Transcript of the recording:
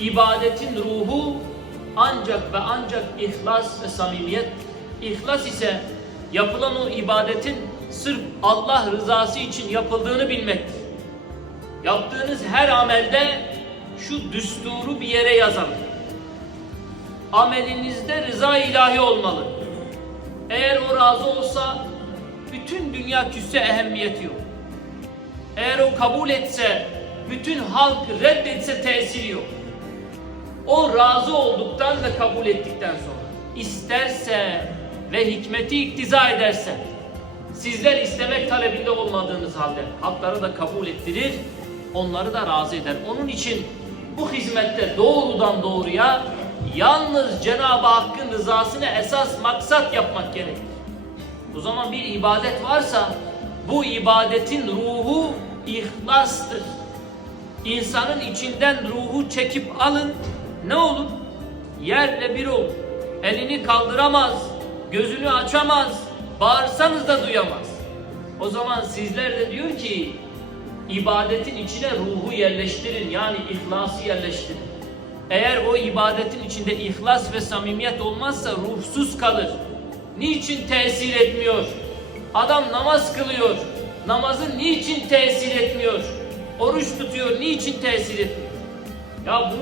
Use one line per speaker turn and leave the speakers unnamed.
ibadetin ruhu ancak ve ancak ihlas ve samimiyet. İhlas ise yapılan o ibadetin sırf Allah rızası için yapıldığını bilmektir. Yaptığınız her amelde şu düsturu bir yere yazın. Amelinizde rıza ilahi olmalı. Eğer o razı olsa bütün dünya küsse ehemmiyeti yok. Eğer o kabul etse, bütün halk reddetse tesiri yok. O razı olduktan ve kabul ettikten sonra isterse ve hikmeti iktiza ederse sizler istemek talebinde olmadığınız halde hakları da kabul ettirir, onları da razı eder. Onun için bu hizmette doğrudan doğruya yalnız Cenab-ı Hakk'ın rızasını esas maksat yapmak gerekir. O zaman bir ibadet varsa bu ibadetin ruhu ihlastır. İnsanın içinden ruhu çekip alın ne olur? Yerle bir olur. Elini kaldıramaz, gözünü açamaz, bağırsanız da duyamaz. O zaman sizler de diyor ki ibadetin içine ruhu yerleştirin yani ihlası yerleştirin. Eğer o ibadetin içinde ihlas ve samimiyet olmazsa ruhsuz kalır. Niçin tesir etmiyor? Adam namaz kılıyor. Namazı niçin tesir etmiyor? Oruç tutuyor. Niçin tesir etmiyor? Ya bunu